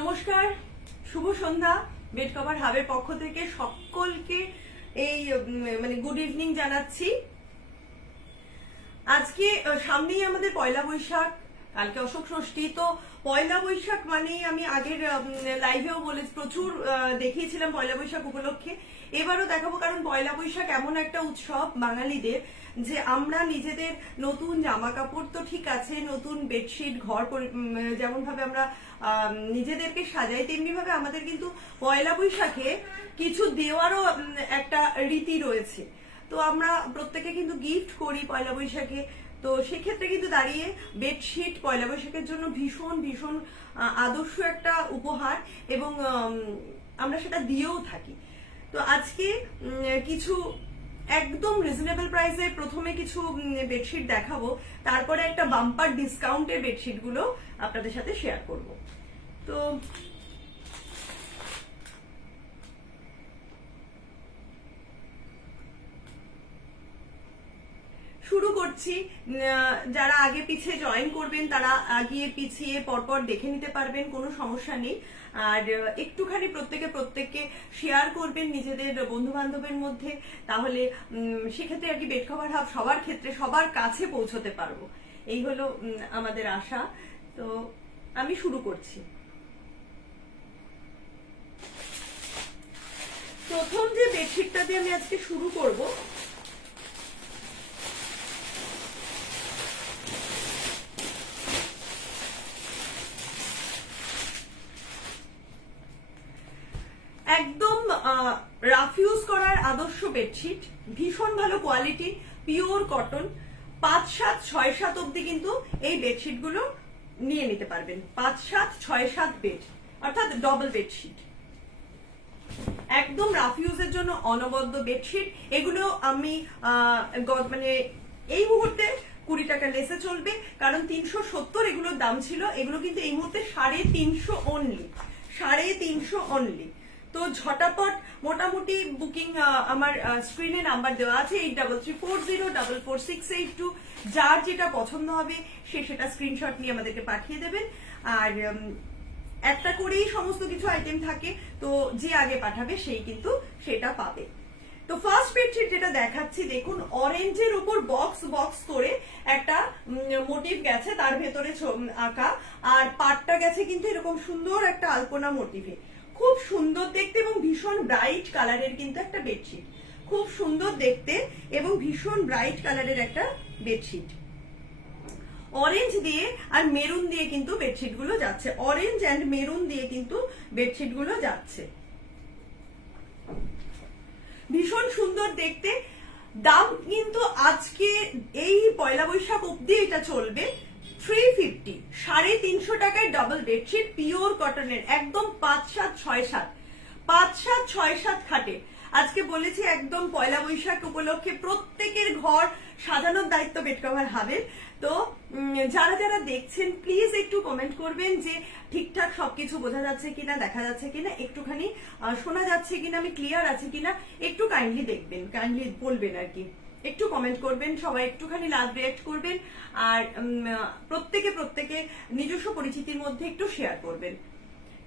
নমস্কার, শুভ সন্ধ্যা। Bed cover হাবের পক্ষ থেকে সকলকে এই গুড ইভিনিং জানাচ্ছি। আজকে সামনেই আমাদের পয়লা বৈশাখ, কালকে অশোক ষষ্ঠী। তো পয়লা বৈশাখ মানেই আমি আগের লাইভেও বলে প্রচুর দেখিয়েছিলাম পয়লা বৈশাখ উপলক্ষে। এবারও দেখাবো, কারণ পয়লা বৈশাখ এমন একটা উৎসব বাঙালিদের যে আমরা নিজেদের নতুন জামা কাপড় তো ঠিক আছে, নতুন বেডশিট, ঘর যেমন ভাবে আমরা নিজেদেরকে সাজাই, তেমনি ভাবে আমাদের কিন্তু পয়লা বৈশাখে কিছু দেওয়ারও একটা রীতি রয়েছে। তো আমরা প্রত্যেকে কিন্তু গিফট করি পয়লা বৈশাখে। তো সেক্ষেত্রে কিন্তু দাঁড়িয়ে বেডশিট পয়লা বৈশাখের জন্য ভীষণ ভীষণ আদর্শ একটা উপহার, এবং আমরা সেটা দিয়েও থাকি। তো আজকে কিছু একদম রিজনেবল প্রাইসে প্রথমে কিছু বেডশিট দেখাবো, তারপরে একটা বাম্পার ডিসকাউন্টের বেডশিট গুলো আপনাদের সাথে শেয়ার করব। তো শুরু করছি। যারা আগে পিছিয়ে জয়েন করবেন তারা আগিয়ে পিছিয়ে পরপর দেখে নিতে পারবেন, কোনো সমস্যা নেই। আর একটুখানি প্রত্যেককে শেয়ার করবেন নিজেদের বন্ধু বান্ধবের মধ্যে, তাহলে সেক্ষেত্রে আর কি বেড কভার হাব সবার ক্ষেত্রে সবার কাছে পৌঁছতে পারবো, এই হলো আমাদের আশা। তো আমি শুরু করছি। প্রথম যে বেডশিটটা দিয়ে আমি আজকে শুরু করব, একদম রাফ ইউজ করার আদর্শ বেডশিট, ভীষণ ভালো কোয়ালিটি, পিওর কটন। 5, 7, 6, 7 অব্দি কিন্তু এই বেডশিট গুলো নিয়ে নিতে পারবেন। 5, 7, 6, 7 বেড, অর্থাৎ ডবল বেডশিট, একদম রাফ ইউজের জন্য অনবদ্য বেডশিট। এগুলো আমি এই মুহূর্তে 20 টাকা লেসে চলবে, কারণ 370 এগুলোর দাম ছিল। এগুলো কিন্তু এই মুহূর্তে 350 অনলি, 350 অনলি। তো ঝটাপট মোটামুটি বুকিং, আমার স্ক্রিনে নাম্বার দেওয়া আছে 8334044682। যার যেটা পছন্দ হবে সে সেটা স্ক্রিনশট নিয়ে আমাদেরকে পাঠিয়ে দেবেন। আর একটা করেই সমস্ত কিছু আইটেম থাকে, তো যে আগে পাঠাবে সেই কিন্তু সেটা পাবে। তো ফার্স্ট বেডশিট যেটা দেখাচ্ছি, দেখুন অরেঞ্জের উপর বক্স বক্স করে একটা মোটিভ গেছে, তার ভেতরে আঁকা, আর পাটটা গেছে কিন্তু এরকম সুন্দর একটা আলপনা মোটিভে। খুব সুন্দর দেখতে এবং ভীষণ ব্রাইট কালারের কিন্তু একটা বেডশিট, খুব সুন্দর দেখতে এবং ভীষণ ব্রাইট কালারের একটা বেডশিট। অরেঞ্জ দিয়ে আর মেরুন দিয়ে কিন্তু বেডশিট গুলো যাচ্ছে, অরেঞ্জ এন্ড মেরুন দিয়ে কিন্তু বেডশিট গুলো যাচ্ছে, ভীষণ সুন্দর দেখতে। দাম কিন্তু আজকে এই পয়লা বৈশাখ অব্দি এটা চলবে 350, 350 টাকায় ডবল বেডশিট, পিওর কটনের, একদম 5, 7, 6, 7, 5, 7, 6, 7 খাটে। আজকে বলেছি একদম পয়লা বৈশাখ উপলক্ষে প্রত্যেকের ঘর সাজানোর দায়িত্ব বেড কভার হাবের। তো যারা যারা দেখছেন প্লিজ একটু কমেন্ট করবেন যে ঠিকঠাক সবকিছু বোঝা যাচ্ছে কিনা, দেখা যাচ্ছে কিনা, একটুখানি শোনা যাচ্ছে কিনা, আমি ক্লিয়ার আছে কিনা, একটু কাইন্ডলি দেখবেন, কাইন্ডলি বলবেন আর কি, একটু কমেন্ট করবেন, সবাই একটুখানি লাভ রিঅ্যাক্ট করবেন। আর প্রত্যেকে নিজস্ব পরিচিতির মধ্যে একটু শেয়ার করবেন।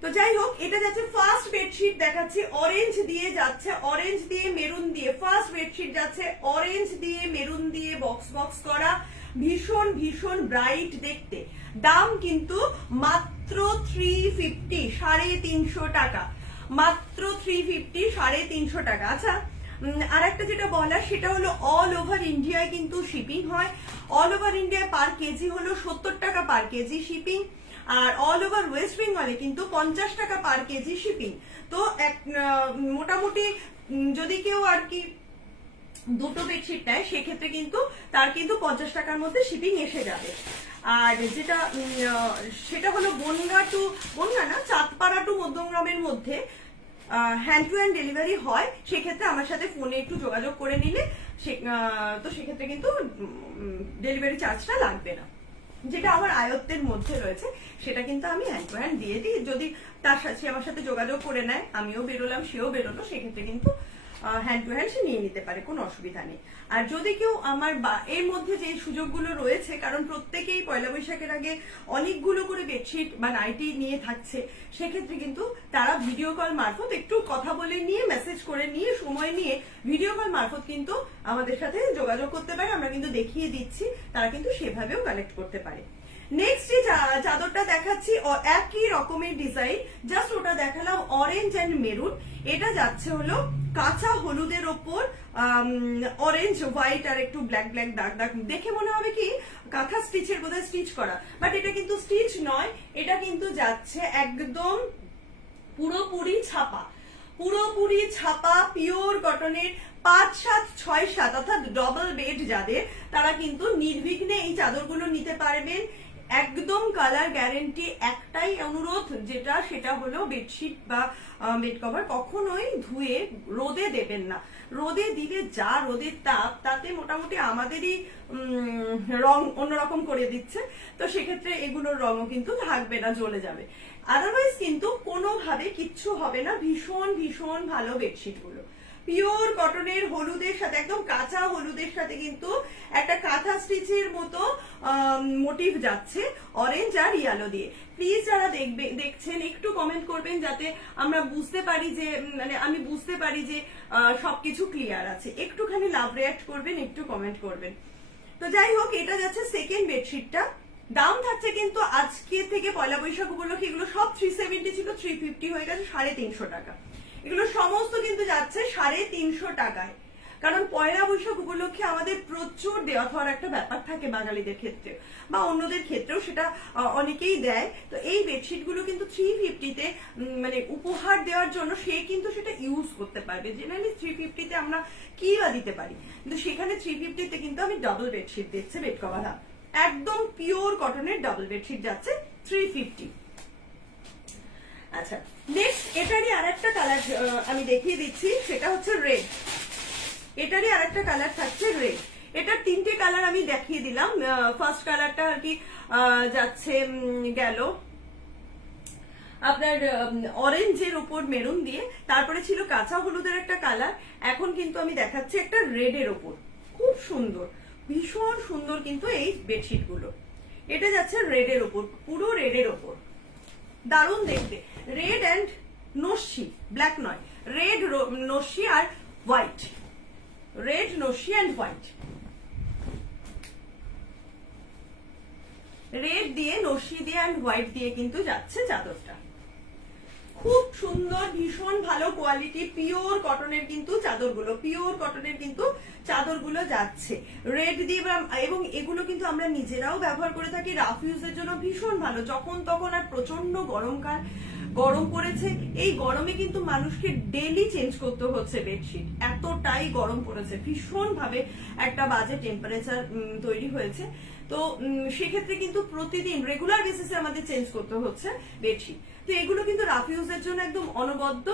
তো যাই হোক, এটা যাচ্ছে ফার্স্ট বেডশিট দেখাচ্ছি, অরেঞ্জ দিয়ে যাচ্ছে, অরেঞ্জ দিয়ে মেরুন দিয়ে ফার্স্ট বেডশিট যাচ্ছে, অরেঞ্জ দিয়ে মেরুন দিয়ে বক্স বক্স করা, ভীষণ ভীষণ ব্রাইট দেখতে। দাম কিন্তু মাত্র 350, 350 টাকা, মাত্র 350, 350 টাকা। আচ্ছা, আর একটা যেটা বলার সেটা হলো অল ওভার ইন্ডিয়ায় কিন্তু শিপিং হয়। অল ওভার ইন্ডিয়ায় পার কেজি হলো 70 টাকা পার কেজি শিপিং, আর অল ওভার ওয়েস্ট বেঙ্গলে কিন্তু 50 টাকা পার কেজি শিপিং। তো মোটামুটি যদি কেউ আর কি দুটো বেডশিট নেয় সেক্ষেত্রে কিন্তু তার কিন্তু 50 টাকার মধ্যে শিপিং এসে যাবে। আর যেটা সেটা হলো বনগা না, চাঁদপাড়া টু মধ্যমগ্রামের মধ্যে হ্যান্ড টু হ্যান্ড ডেলিভারি হয়। সেক্ষেত্রে আমার সাথে ফোনে একটু যোগাযোগ করে নিলে তো সেক্ষেত্রে কিন্তু ডেলিভারি চার্জটা লাগবে না। যেটা আমার আয়ত্তের মধ্যে রয়েছে সেটা কিন্তু আমি হ্যান্ড টু হ্যান্ড দিয়ে দিই। যদি তার সাথে আমার সাথে যোগাযোগ করে নেয়, আমিও বেরোলাম সেও বেরোলো, সেক্ষেত্রে কিন্তু হ্যান্ড টু হ্যান্ড সে নিয়ে নিতে পারে, কোনো অসুবিধা নেই। আর যদি কেউ আমার এর মধ্যে যে সুযোগগুলো রয়েছে, কারণ প্রত্যেকেই পয়লা বৈশাখের আগে অনেকগুলো করে বেডশিট বা নাইটি নিয়ে থাকছে, সেক্ষেত্রে কিন্তু তারা ভিডিও কল মারফত একটু কথা বলে নিয়ে, মেসেজ করে নিয়ে, সময় নিয়ে ভিডিও কল মারফত কিন্তু আমাদের সাথে যোগাযোগ করতে পারে। আমরা কিন্তু দেখিয়ে দিচ্ছি, তারা কিন্তু সেভাবেও কালেক্ট করতে পারে। নেক্সট যে চাদরটা দেখাচ্ছি একই রকমের ডিজাইন, জাস্ট ওটা দেখালাম অরেঞ্জ এন্ড মেরুন। এটা যাচ্ছে হলো কাঁচা হলুদের ওপর অরেঞ্জ, হোয়াইট আর একটু ব্ল্যাক ব্ল্যাক দাগ দাগ, দেখে মনে হবে কি কাঁথা স্টিচের বোধহয় স্টিচ করা, বাট এটা কিন্তু স্টিচ নয়, এটা কিন্তু যাচ্ছে একদম পুরোপুরি ছাপা, পুরোপুরি ছাপা পিওর কটনের 5-7-6-7 অর্থাৎ ডবল বেড যাদের, তারা কিন্তু নির্বিঘ্নে এই চাদরগুলো নিতে পারবেন। একদম কালার গ্যারেন্টি। একটাই অনুরোধ যেটা, সেটা হলো বেডশিট বা বেড কভার কখনোই ধুয়ে রোদে দেবেন না। রোদে দিলে যা রোদের তাপ, তাতে মোটামুটি আমাদেরই রং অন্যরকম করে দিচ্ছে, তো সেক্ষেত্রে এগুলোর রঙও কিন্তু থাকবে না, জ্বলে যাবে। আদারওয়াইজ কিন্তু কোনোভাবে কিচ্ছু হবে না। ভীষণ ভীষণ ভালো বেডশিট গুলো, পিওর কটনের, হলুদের সাথে, একদম কাঁচা হলুদের সাথে কিন্তু একটা কাঁথা স্টিচের মতো মোটিভ যাচ্ছে অরেঞ্জ আর ইয়েলো দিয়ে। প্লিজ যারা দেখছেন একটু কমেন্ট করবেন, যাতে আমরা বুঝতে পারি যে, মানে আমি বুঝতে পারি যে সবকিছু ক্লিয়ার আছে। একটুখানি লাভ রিঅ্যাক্ট করবেন, একটু কমেন্ট করবেন। তো যাই হোক, এটা যাচ্ছে সেকেন্ড বেডশিটটা। দাম থাকছে কিন্তু আজকে থেকে পয়লা বৈশাখ উপলক্ষে, এগুলো সব 370 ছিল, 350 হয়ে গেছে 350 টাকা। এগুলো সমস্ত কিন্তু যাচ্ছে 350 টাকায়, কারণ পয়লা বৈশাখ উপলক্ষে আমাদের প্রচুর দেওয়া থাওয়ার একটা ব্যাপার থাকে বাঙালিদের ক্ষেত্রে, বা অন্যদের ক্ষেত্রেও সেটা অনেকেই দেয়। তো এই বেডশিট গুলো কিন্তু 350-তে মানে উপহার দেওয়ার জন্য সে কিন্তু সেটা ইউজ করতে পারবে। জেনারেলি 350-তে আমরা কি বা দিতে পারি, কিন্তু সেখানে 350-তে কিন্তু আমি ডাবল বেডশিট দিচ্ছে, বেড কভার একদম পিওর কটনের ডাবল বেডশিট যাচ্ছে 350। আচ্ছা, নেক্সট এটারই আরেকটা কালার আমি দেখিয়ে দিচ্ছি, সেটা হচ্ছে রেড। এটারই আরেকটা কালার থাকছে রেড। এটার 3টে কালার আমি দেখিয়ে দিলাম। ফার্স্ট কালারটা আর কি যাচ্ছে গেল আপনার অরেঞ্জের উপর মেরুন দিয়ে, তারপরে ছিল কাঁচা হলুদের একটা কালার, এখন কিন্তু আমি দেখাচ্ছি একটা রেডের ওপর। খুব সুন্দর, ভীষণ সুন্দর কিন্তু এই বেডশিট গুলো। এটা যাচ্ছে রেডের ওপর, পুরো রেডের ওপর, দারুণ দেখতে। রেড অ্যান্ড নস্যি, ব্ল্যাক নয়, রেড নস্যি আর হোয়াইট, রেড নস্যি অ্যান্ড হোয়াইট, রেড দিয়ে নস্যি দিয়ে অ্যান্ড হোয়াইট দিয়ে কিন্তু যাচ্ছে চাদরটা। খুব সুন্দর, ভীষণ ভালো কোয়ালিটি, পিওর কটনের কিন্তু চাদরগুলো, পিওর কটনের কিন্তু চাদরগুলো যাচ্ছে রেড দিয়ে। এবং এগুলো কিন্তু আমরা নিজেরাও ব্যবহার করে থাকি, রাফ ইউজের জন্য ভীষণ ভালো। যখন তখন, আর প্রচন্ড গরমকাল, গরম পড়েছে, এই গরমে কিন্তু মানুষকে ডেইলি চেঞ্জ করতে হচ্ছে বেডশিট, এতটাই গরম পড়েছে, ভীষণ ভাবে একটা বাজে টেম্পারেচার তৈরি হয়েছে। তো সেক্ষেত্রে কিন্তু প্রতিদিন রেগুলার বেসিসে আমাদের চেঞ্জ করতে হচ্ছে বেডশিট। তো এগুলো কিন্তু রাফ ইউজের জন্য একদম অনবদ্য,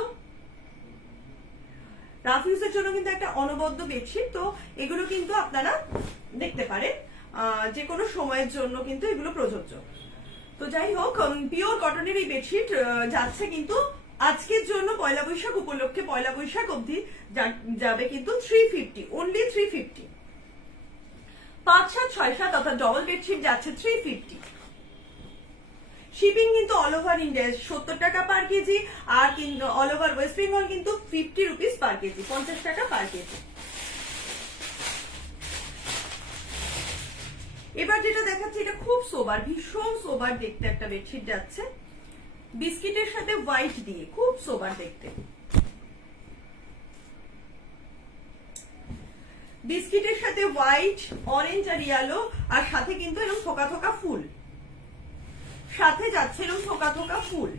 রাফ ইউজের জন্য কিন্তু একটা অনবদ্য বেডশিট। তো এগুলো কিন্তু আপনারা দেখতে পারেন, যে কোনো সময়ের জন্য কিন্তু এগুলো প্রযোজ্য। তো যাই হোক, পিওর কটনের এই বেডশিট যাচ্ছে কিন্তু আজকের জন্য পয়লা বৈশাখ উপলক্ষে, পয়লা বৈশাখ অবধি যাবে কিন্তু 350, অনলি 350। 5-7-6-7 অর্থাৎ ডবল বেডশিট যাচ্ছে 350। শিপিং কিন্তু অল ওভার ইন্ডিয়া 70 টাকা পার কেজি, আর কিন্তু অল ওভার ওয়েস্ট বেঙ্গল কিন্তু 50 রুপিস পার কেজি, 50 টাকা পার কেজি। এবার যেটা দেখাচ্ছি, এটা খুব সোবার, ভীষণ সোবার দেখতে একটা বেডশিট যাচ্ছে, বিস্কিটের সাথে হোয়াইট দিয়ে, খুব সোবার দেখতে। বিস্কিটের সাথে হোয়াইট, অরেঞ্জ আর ইয়েলো, আর সাথে কিন্তু এরকম থোকা থোকা ফুল, সাথে যাচ্ছে এরকম থোকা থোকা ফুল।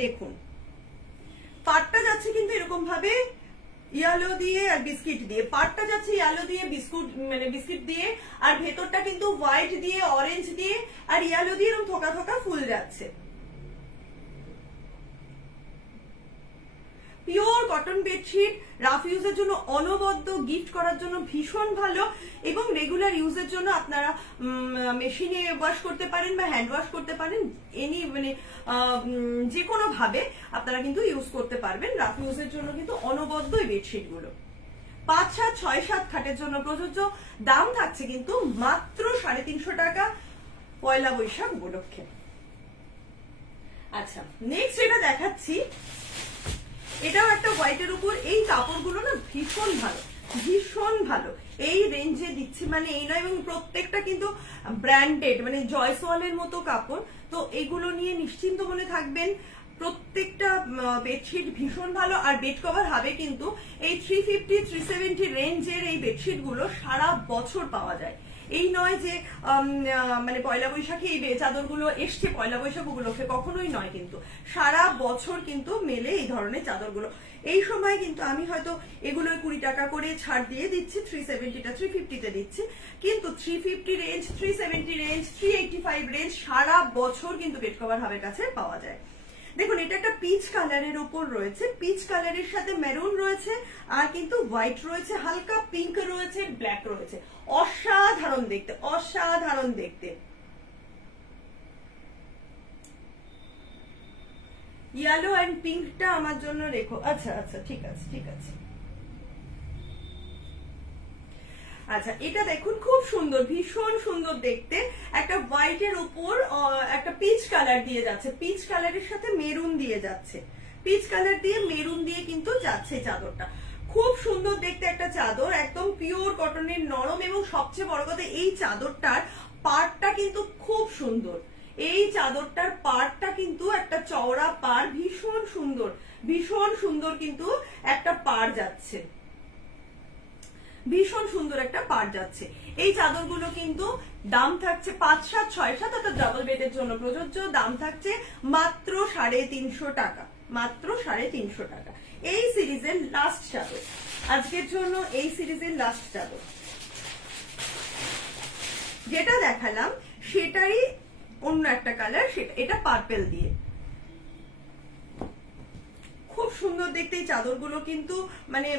দেখুন পাটটা যাচ্ছে কিন্তু এরকম ভাবে ইয়েলো দিয়ে আর বিস্কিট দিয়ে, পাটটা যাচ্ছে ইয়েলো দিয়ে বিস্কুট মানে বিস্কিট দিয়ে, আর ভেতরটা কিন্তু হোয়াইট দিয়ে, অরেঞ্জ দিয়ে আর ইয়েলো দিয়ে এরকম থোকা থোকা ফুল যাচ্ছে। পিওর কটন বেডশিট রাফ ইউজের জন্য অনবদ্য, গিফট করার জন্য ভীষণ ভালো, এবং রেগুলার ইউজের জন্য আপনারা মেশিনে ওয়াশ করতে পারেন বা হ্যান্ড ওয়াশ করতে পারেন, এনি মানে যে কোনো ভাবে আপনারা কিন্তু ইউজ করতে পারবেন। রাফ ইউজের জন্য কিন্তু অনবদ্য এই বেডশিট গুলো 5, 7, 6, 7 খাটের জন্য প্রযোজ্য। দাম থাকছে কিন্তু মাত্র 350 টাকা পয়লা বৈশাখ উপলক্ষে। আচ্ছা, নেক্সট যেটা দেখাচ্ছি, এটাও একটা হোয়াইটের উপর। এই কাপড়গুলো না ভীষণ ভালো, ভীষণ ভালো। এই রেঞ্জে দিচ্ছি মানে এই নয়, এবং প্রত্যেকটা কিন্তু ব্র্যান্ডেড, মানে জয়সওয়ালের মতো কাপড়। তো এগুলো নিয়ে নিশ্চিন্ত মনে থাকবেন। প্রত্যেকটা বেডশিট ভীষণ ভালো, আর বেড কভার হবে কিন্তু এই 350, 370 রেঞ্জের এই বেডশিট গুলো সারা বছর পাওয়া যায়। এই নয় যে মানে পয়লা বৈশাখে এই চাদরগুলো এসছে পয়লা বৈশাখ উপলক্ষে, কখনোই নয়, কিন্তু সারা বছর কিন্তু মেলে এই ধরনের চাদরগুলো। এই সময় কিন্তু আমি হয়তো এগুলো 20 টাকা করে ছাড় দিয়ে দিচ্ছি, 370টা 350-তে দিচ্ছি, কিন্তু 350 রেঞ্জ, 370 রেঞ্জ, 385 রেঞ্জ সারা বছর কিন্তু বেড কভার হাবের কাছে পাওয়া যায়। দেখুন, এটা একটা পিচ কালারের উপর রয়েছে, পিচ কালারের সাথে মেরুন রয়েছে, আর কিন্তু হোয়াইট রয়েছে, হালকা পিঙ্ক রয়েছে, ব্ল্যাক রয়েছে। অসাধারণ দেখতে, অসাধারণ দেখতে। ইয়েলো এন্ড পিঙ্কটা আমার জন্য রেখো। আচ্ছা আচ্ছা, ঠিক আছে ঠিক আছে। আচ্ছা, এটা দেখুন খুব সুন্দর, ভীষণ সুন্দর দেখতে। একটা হোয়াইটের উপর একটা পিচ কালার দিয়ে যাচ্ছে, পিচ কালারের সাথে মেরুন দিয়ে যাচ্ছে, পিচ কালার দিয়ে মেরুন দিয়ে কিন্তু যাচ্ছে চাদরটা। খুব সুন্দর দেখতে একটা চাদর, একদম পিওর কটনের, নরম, এবং সবচেয়ে বড় কথা এই চাদরটার পাড়টা কিন্তু খুব সুন্দর। এই চাদরটার পাড়টা কিন্তু একটা চওড়া পাড়, ভীষণ সুন্দর, ভীষণ সুন্দর কিন্তু একটা পাড় যাচ্ছে, ভীষণ সুন্দর একটা পাড় যাচ্ছে। এই চাদরগুলো কিন্তু দাম থাকছে 5, 7, 6, 7 অর্থাৎ ডাবল বেডের জন্য প্রযোজ্য। দাম থাকছে মাত্র 350 টাকা, মাত্র 350 টাকা। এই সিরিজের লাস্ট চাদর আজকের জন্য, এই সিরিজের লাস্ট চাদর যেটা দেখালাম সেটাই অন্য একটা কালার, সেটা এটা পার্পেল দিয়ে। খুব সুন্দর দেখতে এই চাদরগুলো, কিন্তু মানে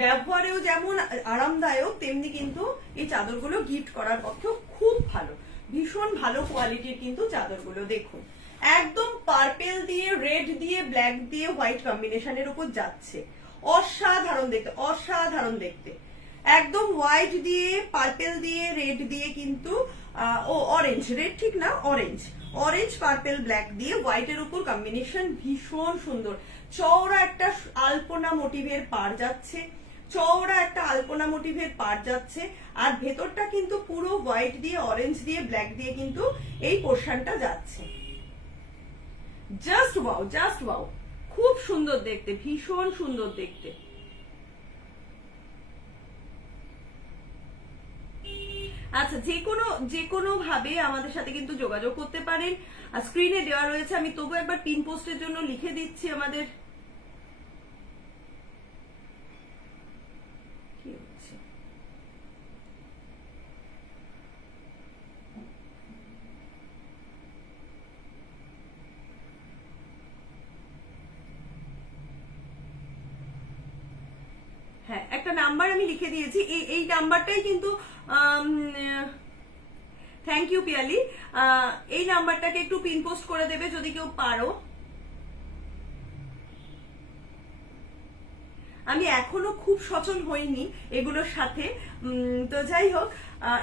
ব্যবহারেও যেমন আরামদায়ক, তেমনি কিন্তু এই চাদরগুলো গিফট করার পক্ষেও খুব ভালো, ভীষণ ভালো কোয়ালিটির কিন্তু চাদরগুলো। দেখুন, একদম পার্পেল দিয়ে, রেড দিয়ে, ব্ল্যাক দিয়ে, হোয়াইট কম্বিনেশনের উপর যাচ্ছে। অসাধারণ দেখতে, অসাধারণ দেখতে। একদম হোয়াইট দিয়ে, পার্পেল দিয়ে, রেড দিয়ে কিন্তু অরেঞ্জ, রেড ঠিক না, অরেঞ্জ, অরেঞ্জ পার্পেল ব্ল্যাক দিয়ে হোয়াইটের উপর কম্বিনেশন, ভীষণ সুন্দর। চওড়া একটা আলপনা মোটিভের পাড় যাচ্ছে, চওড়া একটা আলপনা মোটিভের পাড় যাচ্ছে, আর ভেতরটা কিন্তু পুরো হোয়াইট দিয়ে, অরেঞ্জ দিয়ে, ব্ল্যাক দিয়ে কিন্তু এই পোর্শনটা যাচ্ছে। জাস্ট ওয়াও, জাস্ট ওয়াও, খুব সুন্দর দেখতে, ভীষণ সুন্দর দেখতে। আচ্ছা, যে কোনো ভাবে আমাদের সাথে কিন্তু যোগাযোগ করতে পারেন। স্ক্রিনে দেওয়া রয়েছে, আমি তবু একবার পিন পোস্টের জন্য লিখে দিচ্ছি আমাদের। কি হচ্ছে? হ্যাঁ, একটা নাম্বার আমি লিখে দিয়েছি, এই নাম্বারটাই কিন্তু থ্যাংক ইউ পিয়ালি, এই নাম্বারটাকে একটু পিন পোস্ট করে দেবে যদি কেউ পারো। আমি এখনো খুব সচল হইনি এগুলোর সাথে, তো যাই হোক,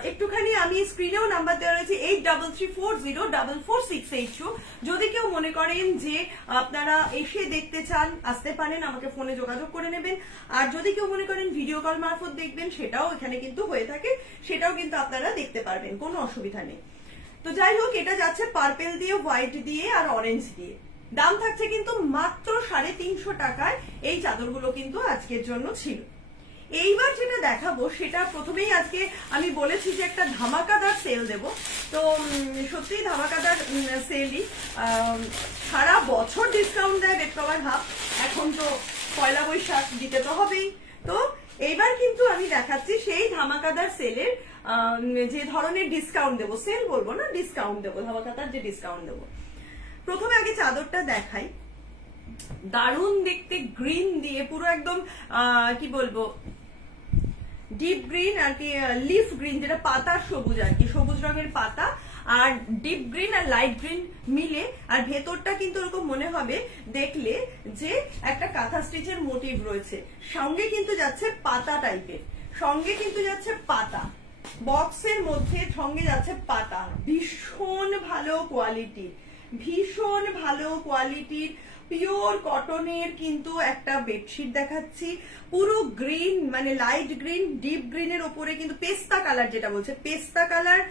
একটুখানি আমি স্ক্রিনেও নাম্বার দেওয়া রয়েছে 8334044682। যদি কেউ মনে করেন যে আপনারা এসে দেখতে চান, আসতে পারেন, আমাকে ফোনে যোগাযোগ করে নেবেন। আর যদি কেউ মনে করেন ভিডিও কল মারফত দেখবেন, সেটাও এখানে কিন্তু হয়ে থাকে, সেটাও কিন্তু আপনারা দেখতে পারবেন, কোনো অসুবিধা নেই। তো যাই হোক, এটা যাচ্ছে পার্পেল দিয়ে, হোয়াইট দিয়ে, আর অরেঞ্জ দিয়ে। দাম থাকছে কিন্তু মাত্র 350 টাকায়। এই চাদরগুলো কিন্তু আজকের জন্য ছিল। এইবার যেটা দেখাবো সেটা প্রথমেই আজকে আমি বলেছি যে একটা ধামাকাদার সেল দেব, তো সত্যিই ধামাকাদার সেলই। সারা বছর ডিসকাউন্ট দেয় বেড কভার হাব, এখন তো পয়লা বৈশাখ দিতে তো হবেই। তো এইবার কিন্তু আমি দেখাচ্ছি সেই ধামাকাদার সেলের যে ধরনের ডিসকাউন্ট দেবো, সেল বলবো না, ডিসকাউন্ট দেবো, ধামাকাদার যে ডিসকাউন্ট দেবো। প্রথমে আগে চাদরটা দেখাই। দারুণ দেখতে গ্রিন দিয়ে পুরো একদম কি বলবো ডিপ গ্রিন আর কি, লিফ গ্রিন যেটা পাতার সবুজ আর কি, সবুজ রঙের পাতা আর ডিপ গ্রিন আর লাইট গ্রিন মিলে, আর ভেতরটা কিন্তু এরকম মনে হবে দেখলে যে একটা কাঁথা স্টিচের মোটিভ রয়েছে, সঙ্গে কিন্তু যাচ্ছে পাতা টাইপের, সঙ্গে কিন্তু যাচ্ছে পাতা, বক্সের মধ্যে সঙ্গে যাচ্ছে পাতা। ভীষণ ভালো কোয়ালিটি, ভীষণ ভালো কোয়ালিটির পিওর কটনের কিন্তু একটা বেডশিট দেখাচ্ছি, পুরো গ্রিন মানে লাইট গ্রিন ডিপ গ্রিনের ওপরে কিন্তু পেস্তা কালার, যেটা বলছে পেস্তা কালার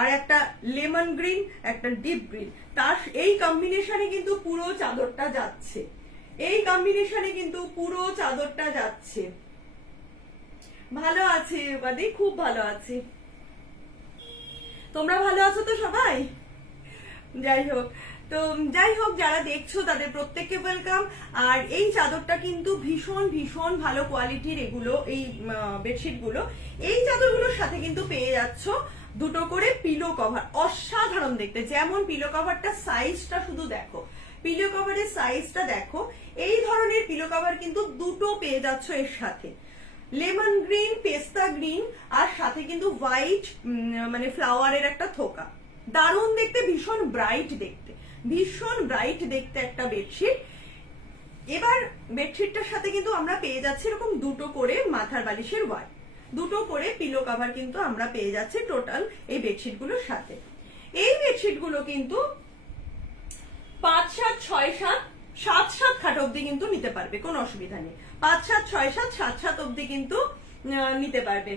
আর একটা লেমন গ্রিন একটা ডিপ গ্রিন, তার এই কম্বিনেশনে কিন্তু পুরো চাদরটা যাচ্ছে, এই কম্বিনেশনে কিন্তু পুরো চাদরটা যাচ্ছে। ভালো আছে বাদি, খুব ভালো আছে, তোমরা ভালো আছো তো সবাই? যাই হোক যারা দেখছো তাদের প্রত্যেককে ওয়েলকাম। আর এই চাদরটা কিন্তু ভীষণ ভীষণ ভালো কোয়ালিটির, এগুলো এই বেডশিট গুলো, এই চাদরগুলোর সাথে কিন্তু পেয়ে যাচ্ছ দুটো করে পিলো কভার, অসাধারণ দেখতে। যেমন পিলো কভারটা সাইজটা শুধু দেখো, পিলো কভারের সাইজটা দেখো, এই ধরনের পিলো কভার কিন্তু দুটো পেয়ে যাচ্ছ এর সাথে, লেমন গ্রিন পেস্তা গ্রিন আর সাথে কিন্তু হোয়াইট মানে ফ্লাওয়ারের একটা থোকা, দারুণ দেখতে, ভীষণ ব্রাইট দেখতে, ভীষণ ব্রাইট দেখতে একটা বেডশিট। এবার বেডশিটটার সাথে কিন্তু আমরা পেয়ে যাচ্ছি এরকম দুটো করে মাথার বালিশের ওয়ার, দুটো করে পিলো কভার কিন্তু আমরা পেয়ে যাচ্ছি টোটাল এই বেডশিট গুলোর সাথে। এই বেডশিট গুলো কিন্তু 5-7, 6-7, 7-7 খাট অব্দি কিন্তু নিতে পারবে, কোনো অসুবিধা নেই। 5-7, 6-7, 7-7 অব্দি কিন্তু নিতে পারবে।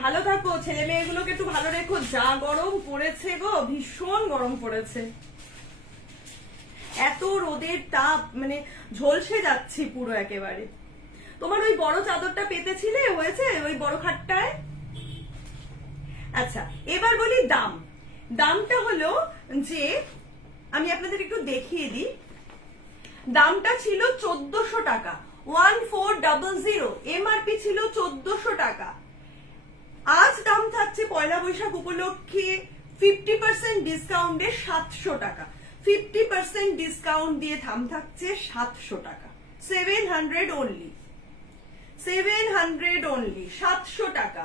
ভালো থাকো, ছেলে মেয়েগুলোকে একটু ভালো রেখো, যা গরম পড়েছে গো, ভীষণ গরম পড়েছে, এত রোদের তাপ, মানে ঝলসে যাচ্ছি পুরো একেবারে। তোমার ওই বড় চাদরটা পেতেছিলে, হয়েছে ওই বড় খাটটায়? আচ্ছা এবার বলি দাম, দামটা হলো যে আমি আপনাদের একটু দেখিয়ে দিই, দামটা ছিল 1400 টাকা, 1400, এমআরপি ছিল 1400 টাকা। আজ দাম থাকছে পয়লা বৈশাখ উপলক্ষে 50% ডিসকাউন্টে 700 টাকা, 50% ডিসকাউন্ট দিয়ে দাম থাকছে 700 টাকা, 700 অনলি, 700 অনলি, 700 টাকা।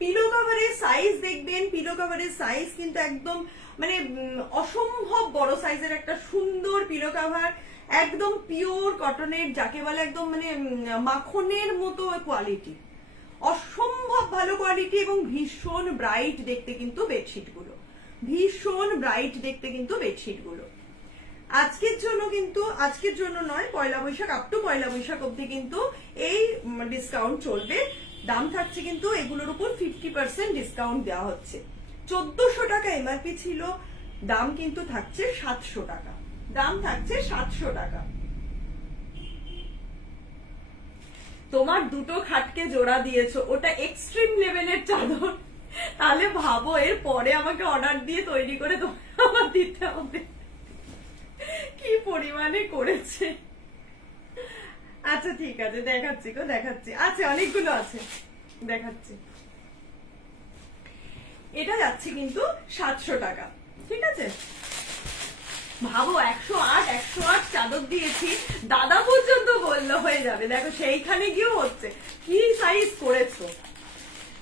পিলো কভারের সাইজ দেখবেন, পিলো কভারের সাইজ কিন্তু একদম মানে অসম্ভব বড় সাইজের একটা সুন্দর পিলো কভার, একদম পিওর কটনের, যাকে বলে একদম মানে মাখনের মতো কোয়ালিটি, অসম্ভব ভালো কোয়ালিটি এবং ভীষণ ব্রাইট দেখতে কিন্তু বেডশিট গুলো, ভীষণ ব্রাইট দেখতে কিন্তু বেডশিট গুলো। আজকের জন্য কিন্তু, আজকের জন্য নয়, পয়লা বৈশাখ আপ টু পয়লা বৈশাখ অব্দি কিন্তু এই ডিসকাউন্ট চলবে। দাম থাকছে কিন্তু এগুলোর উপর 50% ডিসকাউন্ট দেওয়া হচ্ছে। 1400 টাকা এমআরপি ছিল, দাম কিন্তু থাকছে 700 টাকা, দাম থাকছে 700 টাকা। তোমার দুটো খাটকে জোড়া দিয়েছো, ওটা এক্সট্রিম লেভেলের চাদর, তাহলে ভাবো এর পরে আমাকে অর্ডার দিয়ে তৈরি করে তোমার দিতে হবে, কি পরিমাণে করেছে। আচ্ছা ঠিক আছে, দেখাচ্ছি গো, দেখাচ্ছি, আছে অনেকগুলো আছে, দেখাচ্ছি। এটা যাচ্ছে কিন্তু 700 টাকা, ঠিক আছে। ভাবো 108 চাদর দিয়েছি, দাদা পর্যন্ত বললো হয়ে যাবে, দেখো সেইখানে গিয়েও হচ্ছে, কি সাইজ করেছো।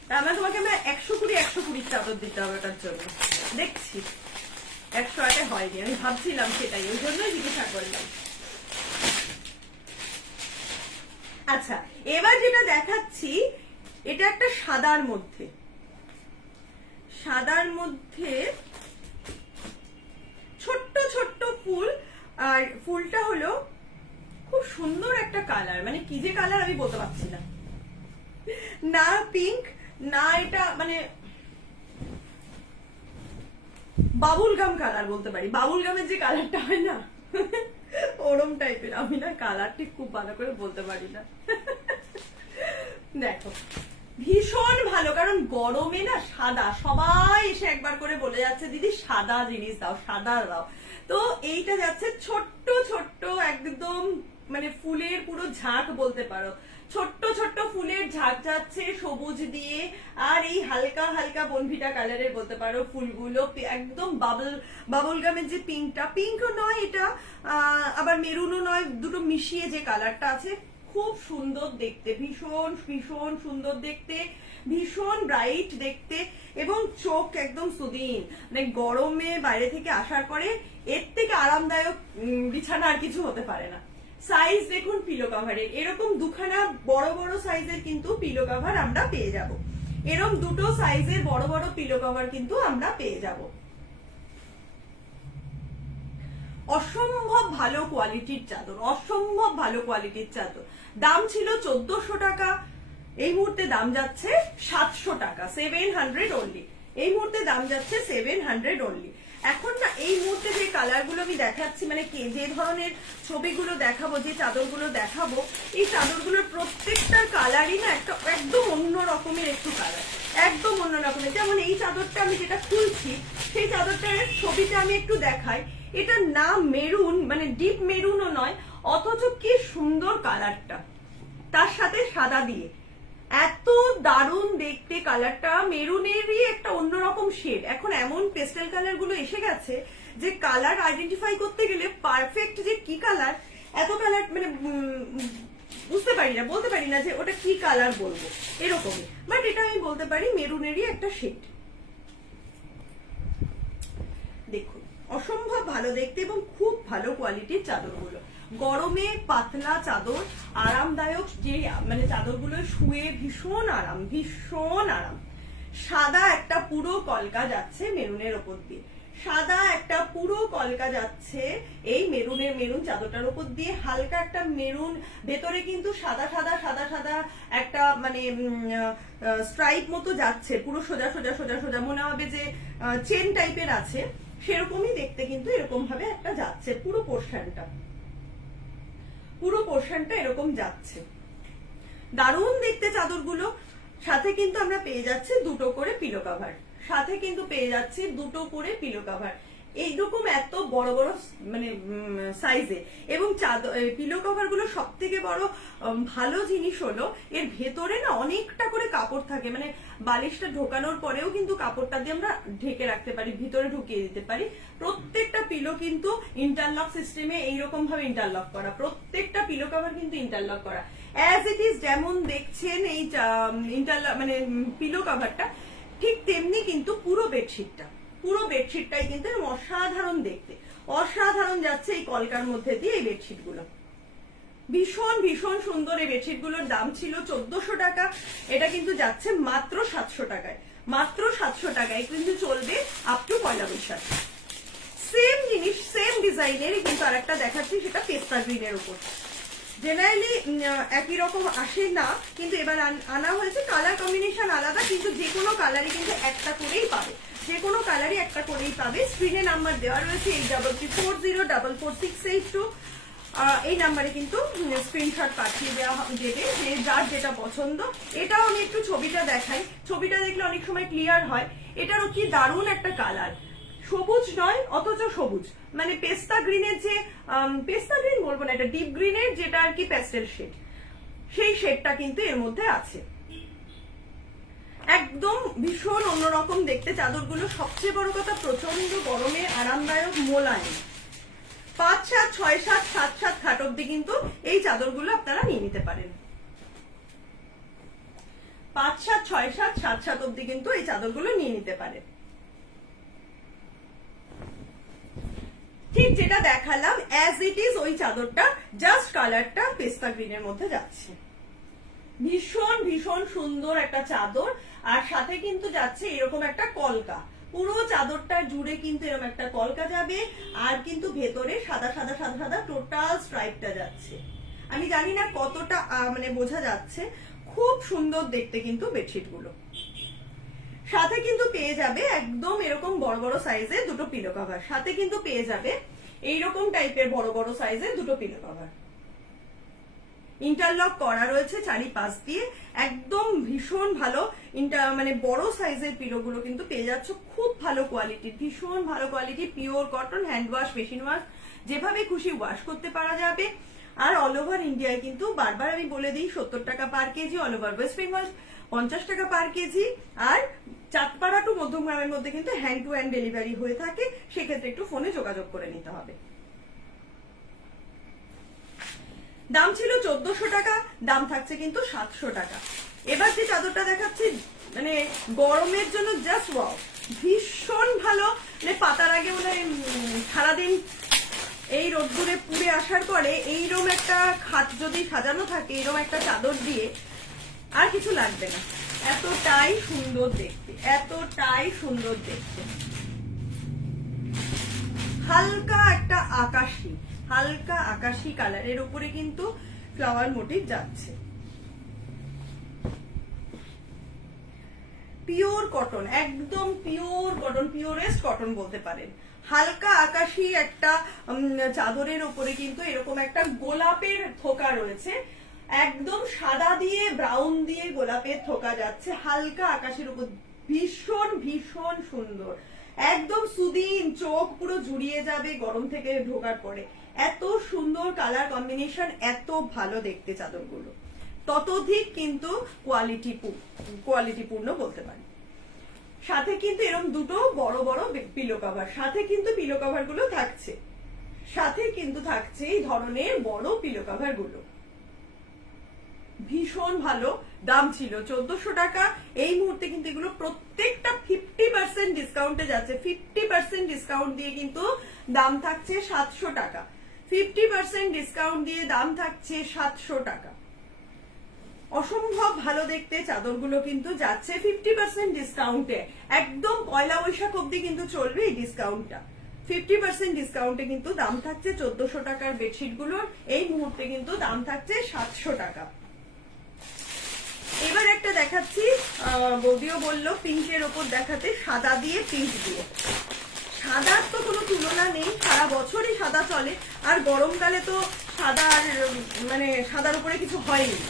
তার মানে তোমাকে আমরা 120 চাদর দিতে হবে ওটার জন্য, দেখছি 108-এ হয়নি, আমি ভাবছিলাম সেটাই, ওই জন্যই জিজ্ঞাসা করলাম। আচ্ছা এবার যেটা দেখাচ্ছি, এটা একটা সাদার মধ্যে, সাদার মধ্যে ছোট্ট ছোট্ট ফুল, আর ফুলটা হলো খুব সুন্দর একটা কালার, মানে কি যে কালার আমি বলতে পারছি না, না পিঙ্ক না এটা মানে বাবুল গাম কালার বলতে পারি, বাবুল গামের যে কালারটা হয় না ওরম টাইপের, আমি না কালার ঠিক খুব ভালো করে বলতে পারি না। দেখো ভীষণ ভালো, কারণ গরমে না সাদা, সবাই এসে একবার করে বলে যাচ্ছে দিদি সাদা জিনিস দাও, সাদা দাও, তো এইটা যাচ্ছে ছোট্ট ছোট্ট একদম মানে ফুলের পুরো ঝাঁক বলতে পারো, ছোট্ট ছোট্ট ফুলের ঝাঁক যাচ্ছে সবুজ দিয়ে, আর এই হালকা হালকা বনভিটা কালারের বলতে পারো ফুলগুলো একদম বাবল গামের যে পিঙ্কটা, পিঙ্কও নয় এটা, আবার মেরুনও নয়, দুটো মিশিয়ে যে কালারটা আছে, খুব সুন্দর দেখতে, ভীষণ ভীষণ সুন্দর দেখতে, ভীষণ ব্রাইট দেখতে, এবং চোখ একদম সুদিন, মানে গরমে বাইরে থেকে আসার পরে এর থেকে আরামদায়ক বিছানা আর কিছু হতে পারে না। সাইজ দেখুন পিলো কাভারের, এরকম দুখানা বড় বড় সাইজের কিন্তু পিলো কাভার আমরা পেয়ে যাব, এরকম দুটো সাইজের বড় বড় পিলো কাভার কিন্তু আমরা পেয়ে যাব। অসম্ভব ভালো কোয়ালিটির চাদর, অসম্ভব ভালো কোয়ালিটির চাদর। দাম ছিল 1400 টাকা, এই মুহূর্তে দাম যাচ্ছে 700 টাকা, 700 অনলি। এই মুহূর্তে দাম যাচ্ছে 700 অনলি। এখন না এই মুহূর্তে যে কালারগুলো আমি দেখাচ্ছি, মানে যে ধরনের ছবিগুলো দেখাবো, যে চাদরগুলো দেখাবো, এই চাদরগুলোর প্রত্যেকটার কালারই না একটা একদম অন্য রকমের একটু কালার, একদম অন্য রকমের। যেমন এই চাদরটা আমি যেটা খুলছি, সেই চাদরটার ছবিটা আমি একটু দেখাই। এটা না মেরুন, মানে ডিপ মেরুনও নয়, অথচ কি সুন্দর কালারটা, তার সাথে সাদা দিয়ে এত দারুণ দেখতে কালারটা, মেরুনেরই একটা অন্যরকম শেড। এখন এমন পেস্টেল কালার গুলো এসে গেছে যে কালার আইডেন্টিফাই করতে গেলে পারফেক্ট যে কি কালার, এত কালার মানে বুঝতে পারি না, বলতে পারি না যে ওটা কি কালার বলবো, এরকমই। বাট এটা আমি বলতে পারি মেরুনেরই একটা শেড। দেখুন অসম্ভব ভালো দেখতে এবং খুব ভালো কোয়ালিটির চাদরগুলো, গরমে পাতলা চাদর, আরামদায়ক, যে মানে চাদরগুলো শুয়ে ভীষণ আরাম, ভীষণ আরাম। সাদা একটা পুরো কলকা যাচ্ছে মেরুনের ওপর দিয়ে, সাদা একটা পুরো কলকা যাচ্ছে এই মেরুন চাদরটার উপর দিয়ে, হালকা একটা মেরুন, ভেতরে কিন্তু সাদা সাদা সাদা সাদা একটা মানে স্ট্রাইপ মতো যাচ্ছে, পুরো সোজা সোজা সোজা সোজা, মনে হবে যে চেন টাইপের আছে, সেরকমই দেখতে কিন্তু এরকম ভাবে একটা যাচ্ছে পুরো পোর্শনটা, পুরো পোর্শনটা এরকম যাচ্ছে। দারুণ দেখতে চাদরগুলো। সাথে কিন্তু আমরা পেয়ে যাচ্ছি দুটো করে পিলো কাভার, সাথে কিন্তু পেয়ে যাচ্ছি দুটো করে পিলো কাভার, এইরকম এত বড় বড় মানে সাইজে। এবং পিলো কভার গুলো সব থেকে বড় ভালো জিনিস হলো এর ভেতরে না অনেকটা করে কাপড় থাকে, মানে বালিশটা ঢোকানোর পরেও কিন্তু কাপড়টা দিয়ে আমরা ঢেকে রাখতে পারি, ভিতরে ঢুকিয়ে দিতে পারি। প্রত্যেকটা পিলো কিন্তু ইন্টারলক সিস্টেমে এইরকম ভাবে ইন্টারলক করা, প্রত্যেকটা পিলো কভার কিন্তু ইন্টারলক করা, অ্যাজ ইট ইজ যেমন দেখছেন এই ইন্টারলক মানে পিলো কভারটা, ঠিক তেমনি কিন্তু পুরো বেডশিটটাই কিন্তু অসাধারণ দেখতে, অসাধারণ যাচ্ছে এই কলকার মধ্যে দিয়ে এই বেডশিট গুলো, ভীষণ ভীষণ সুন্দর। এই বেডশিট গুলোর দাম ছিল 1400 টাকা, এটা কিন্তু যাচ্ছে মাত্র 700 টাকায়, মাত্র 700 টাকায় কিন্তু চলবে up to Poila Baishakh. Same জিনিস, সেম ডিজাইনের কিন্তু আরেকটা দেখাচ্ছি, সেটা পেস্তা গ্রিনের উপর। জেনারেলি একই রকম আসে না, কিন্তু এবার আনা হয়েছে, কালার কম্বিনেশন আলাদা, কিন্তু যে কোনো কালারই কিন্তু একটা করেই পাবে, যে কোনো কালারই একটা করেই পাবে। স্ক্রিনে নাম্বার দেওয়া রয়েছে 8340444682, এই নাম্বারে কিন্তু স্ক্রিনশট পাঠিয়ে দেওয়া দেবে, যে যার যেটা পছন্দ। এটাও আমি একটু ছবিটা দেখাই, ছবিটা দেখলে অনেক সময় ক্লিয়ার হয়। এটারও কি দারুণ একটা কালার, সবুজ নয় অথচ সবুজ, মানে পেস্তা গ্রিনের যে পেস্তা গ্রিন বলবো না, এটা ডিপ গ্রিনের যেটা আর কি প্যাস্টেল শেড, সেই শেডটা কিন্তু এর মধ্যে আছে। একদম ভীষণ অন্যরকম দেখতে চাদরগুলো। সবচেয়ে বড় কথা, প্রচন্ড গরমে আরামদায়ক, মোলায়েম। 5-7, 6-7, 7-7 খাট অব্দি কিন্তু এই চাদরগুলো আপনারা নিয়ে নিতে পারেন। 5-7, 6-7, 7-7 অব্দি কিন্তু এই চাদরগুলো নিয়ে নিতে পারেন। ঠিক যেটা দেখালাম অ্যাজ ইট ইজ ওই চাদরটা, জাস্ট কালারটা পেস্তা গ্রিনের মধ্যে যাচ্ছে। ভীষণ ভীষণ সুন্দর একটা চাদর, আর সাথে কিন্তু যাচ্ছে এরকম একটা কলকা, পুরো চাদরটা জুড়ে কিন্তু এরকম একটা কলকা যাবে, আর কিন্তু ভেতরে সাদা সাদা সাদা সাদা টোটাল স্ট্রাইপটা যাচ্ছে। আমি জানি না কতটা মানে বোঝা যাচ্ছে, খুব সুন্দর দেখতে কিন্তু বেডশিট গুলো। সাথে কিন্তু পেয়ে যাবে একদম এরকম বড় বড় সাইজের দুটো পিলো কভার, সাথে কিন্তু পেয়ে যাবে এইরকম টাইপের বড় বড় সাইজের দুটো পিলো কভার, ইন্টারলক করা রয়েছে চারিপাশ দিয়ে, একদম ভীষণ ভালো মানে বড় সাইজের পিলো গুলো কিন্তু পেয়ে যাচ্ছ, খুব ভালো কোয়ালিটির, ভীষণ ভালো quality, pure cotton, hand wash, machine wash, যেভাবে খুশি ওয়াশ করতে পারা যাবে। আর অল ওভার ইন্ডিয়ায় কিন্তু বারবার আমি বলে দিই 70 টাকা per KG, all over West Bengal 50 টাকা পার কেজি, আর চাঁদপাড়া টু মধ্যমগ্রামের মধ্যে কিন্তু হ্যান্ড টু হ্যান্ড ডেলিভারি হয়ে থাকে, সেক্ষেত্রে একটু ফোনে যোগাযোগ করে নিতে হবে। দাম ছিল 1400 টাকা, দাম থাকছে কিন্তু 700 টাকা। এবার যে চাদরটা দেখাচ্ছি মানে গরমের জন্য জাস্ট ওয়াও, ভীষণ ভালো। মানে পাতার আগে মানে সারাদিন এই রোদ্দুরে পুড়ে আসার পরে এইরকম একটা খাট যদি সাজানো থাকে এরকম একটা চাদর দিয়ে আর কিছু লাগবে না, এতটাই সুন্দর দেখতে, এতটাই সুন্দর দেখতে। হালকা একটা আকাশি, হালকা আকাশি কালারের উপরে কিন্তু ফ্লাওয়ার মোটিভ যাচ্ছে। পিওর কটন, একদম পিওর কটন, পিওরেস্ট কটন বলতে পারেন। হালকা আকাশি একটা চাদরের উপরে কিন্তু এরকম একটা গোলাপের থোকা রয়েছে, একদম সাদা দিয়ে ব্রাউন দিয়ে গোলাপের থোকা যাচ্ছে হালকা আকাশের উপর, ভীষণ ভীষণ সুন্দর, একদম সুদিন, চোখ পুরো জুড়িয়ে যাবে গরম থেকে ঢোকার পরে। এত সুন্দর কালার কম্বিনেশন, এত ভালো দেখতে চাদরগুলো, ততোধিক কিন্তু কোয়ালিটিপূর্ণ বলতে পারি। সাথে কিন্তু এরকম দুটো বড় বড় পিলো কভার, সাথে কিন্তু পিলো কভার গুলো থাকছে, সাথে কিন্তু থাকছে এই ধরনের বড় পিলো কভার গুলো, ভীষণ ভালো। দাম ছিল 1400 টাকা, এই মুহূর্তে কিন্তু এগুলো প্রত্যেকটা 50% ডিসকাউন্টে যাচ্ছে, 50% ডিসকাউন্ট দিয়ে কিন্তু দাম থাকছে 700 টাকা, 50% ডিসকাউন্ট দিয়ে দাম থাকছে 700 টাকা। অসম্ভব ভালো দেখতে চাদরগুলো কিন্তু যাচ্ছে 50% ডিসকাউন্টে, একদম পয়লা বৈশাখ অব্দি কিন্তু চলবে এই ডিসকাউন্টটা। 50% ডিসকাউন্টে কিন্তু দাম থাকছে 1400 টাকার বেডশিট গুলোর, এই মুহূর্তে কিন্তু দাম থাকছে 700 টাকা। এবার একটা দেখাচ্ছি, বৌদিও বললো পিঙ্কের ওপর দেখাতে, সাদা দিয়ে পিঙ্ক দিয়ে। সাদার তো কোনো তুলনা নেই, সারা বছরই সাদা চলে, আর গরমকালে তো সাদা আর মানে সাদার উপরে কিছু হয়নি।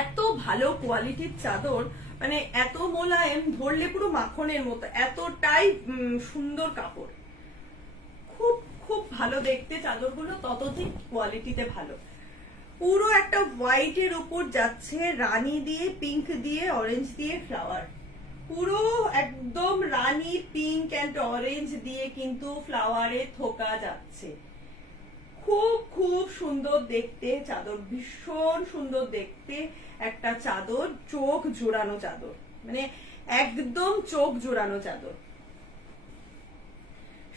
এত ভালো কোয়ালিটির চাদর, মানে এত মোলায়েম, ধরলে পুরো মাখনের মতো, এতটাই সুন্দর কাপড়, খুব খুব ভালো দেখতে চাদরগুলো, ততোধিক কোয়ালিটিতে ভালো। পুরো একটা হোয়াইটের উপর যাচ্ছে রানী দিয়ে, পিঙ্ক দিয়ে, অরেঞ্জ দিয়ে ফ্লাওয়ার, পুরো একদম রানী পিঙ্ক এন্ড অরেঞ্জ দিয়ে কিন্তু ফ্লাওয়ারে থোকা যাচ্ছে, খুব খুব সুন্দর দেখতে চাদর, ভীষণ সুন্দর দেখতে একটা চাদর, চোখ জোড়ানো চাদর, মানে একদম চোখ জোড়ানো চাদর।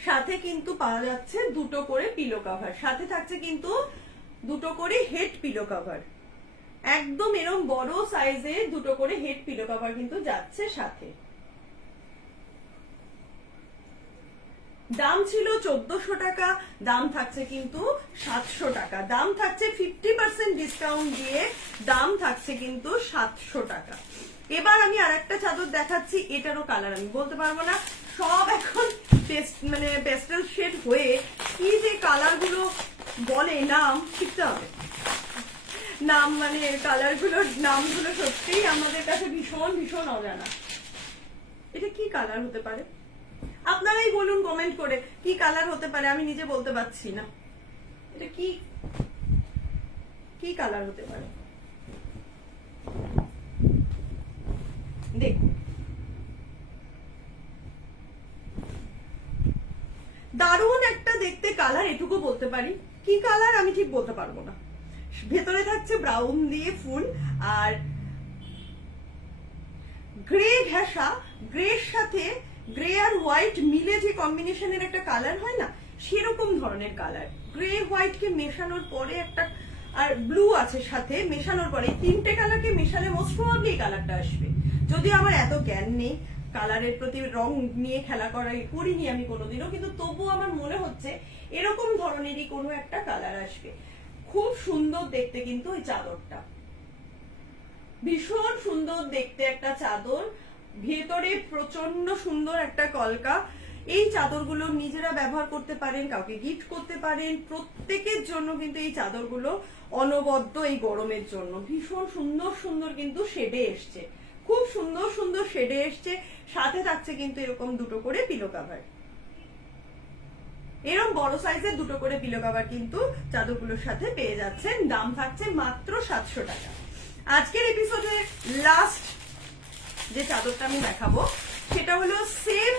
সাথে কিন্তু পাওয়া যাচ্ছে দুটো করে পিলো কভার, সাথে থাকছে কিন্তু দুটো করে হেড পিলো কভার, একদম এরকম বড় সাইজে দুটো করে হেড পিলো কভার কিন্তু যাচ্ছে সাথে। দাম ছিল 1400 টাকা, দাম থাকছে কিন্তু 700 টাকা, দাম থাকছে 50% ডিসকাউন্ট দিয়ে, দাম থাকছে কিন্তু 700 টাকা। এবার আমি আরেকটা চাদর দেখাচ্ছি, এটারও কালার আমি বলতে পারবো না, সব এখন মানে পেস্টেল শেড হয়ে কি যে কালার গুলো বলে, নাম শিখতে হবে, নাম মানে কালার গুলোর নামগুলো সত্যিই আমাদের কাছে ভীষণ ভীষণ অজানা। এটা কি কালার হতে পারে আপনারাই বলুন কমেন্ট করে, কি কালার হতে পারে, আমি নিজে বলতে পারছি না এটা কি কি কালার হতে পারে। দেখুন দারুণ একটা দেখতে কালার, এটুকু বলতে পারি, কি কালার আমি ঠিক বলতে পারবো না। ভেতরে থাকছে ব্রাউন দিয়ে ফুল আর গ্রে ঘেঁষা, গ্রের সাথে গ্রে আর হোয়াইট মিলে যে কম্বিনেশনের একটা কালার হয় না, সেরকম ধরনের কালার, গ্রে হোয়াইট কে মেশানোর পরে একটা, আর ব্লু আছে সাথে মেশানোর পরে, তিনটে কালারকে মেশালে মোস্ট প্রবাবলি এই কালারটা আসবে। যদিও আমার এত জ্ঞান নেই কালারের প্রতি, রং নিয়ে খেলা করিনি আমি কোনোদিনও, কিন্তু তবুও আমার মনে হচ্ছে এরকম ধরনেরই কোনো একটা কালার আসবে। খুব সুন্দর দেখতে কিন্তু ওই চাদরটা, ভীষণ সুন্দর দেখতে একটা চাদর, ভেতরে প্রচন্ড সুন্দর একটা কলকা। এই চাদরগুলো নিজেরা ব্যবহার করতে পারেন, কাউকে গিফট করতে পারেন, প্রত্যেকের জন্য কিন্তু এই চাদরগুলো অনবদ্য এই গরমের জন্য ভীষণ সুন্দর সুন্দর কিন্তু শেডে এসছে, খুব সুন্দর সুন্দর শেডে এসছে। সাথে থাকছে কিন্তু এরকম দুটো করে পিলো কভার, এরকম বড় সাইজের দুটো করে পিলো কভার কিন্তু চাদরগুলোর সাথে পেয়ে যাচ্ছেন। দাম থাকছে মাত্র 700 টাকা। আজকের এপিসোডের লাস্ট যে চাদরটা আমি দেখাবো সেটা হলো সেম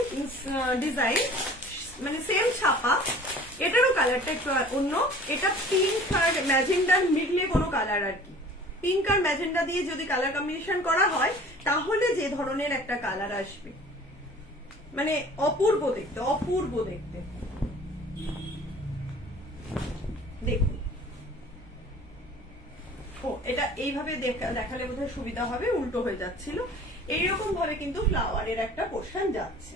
ডিজাইন, মানে সেম ছাপা, এটারও কালারটা একটু অন্য। এটা পিঙ্ক আর ম্যাজেন্ডার মিডলে কোনো কালার আর কি। পিঙ্ক আর ম্যাজেন্ডা দিয়ে যদি কালার কম্বিনেশন করা হয় তাহলে যে ধরনের একটা কালার আসবে, মানে অপূর্ব দেখতে, অপূর্ব দেখতে। দেখুন, ও এটা এইভাবে দেখালে বোধহয় সুবিধা হবে, উল্টো হয়ে যাচ্ছিল। এইরকম ভাবে কিন্তু ফ্লাওয়ারের একটা পোর্শন যাচ্ছে।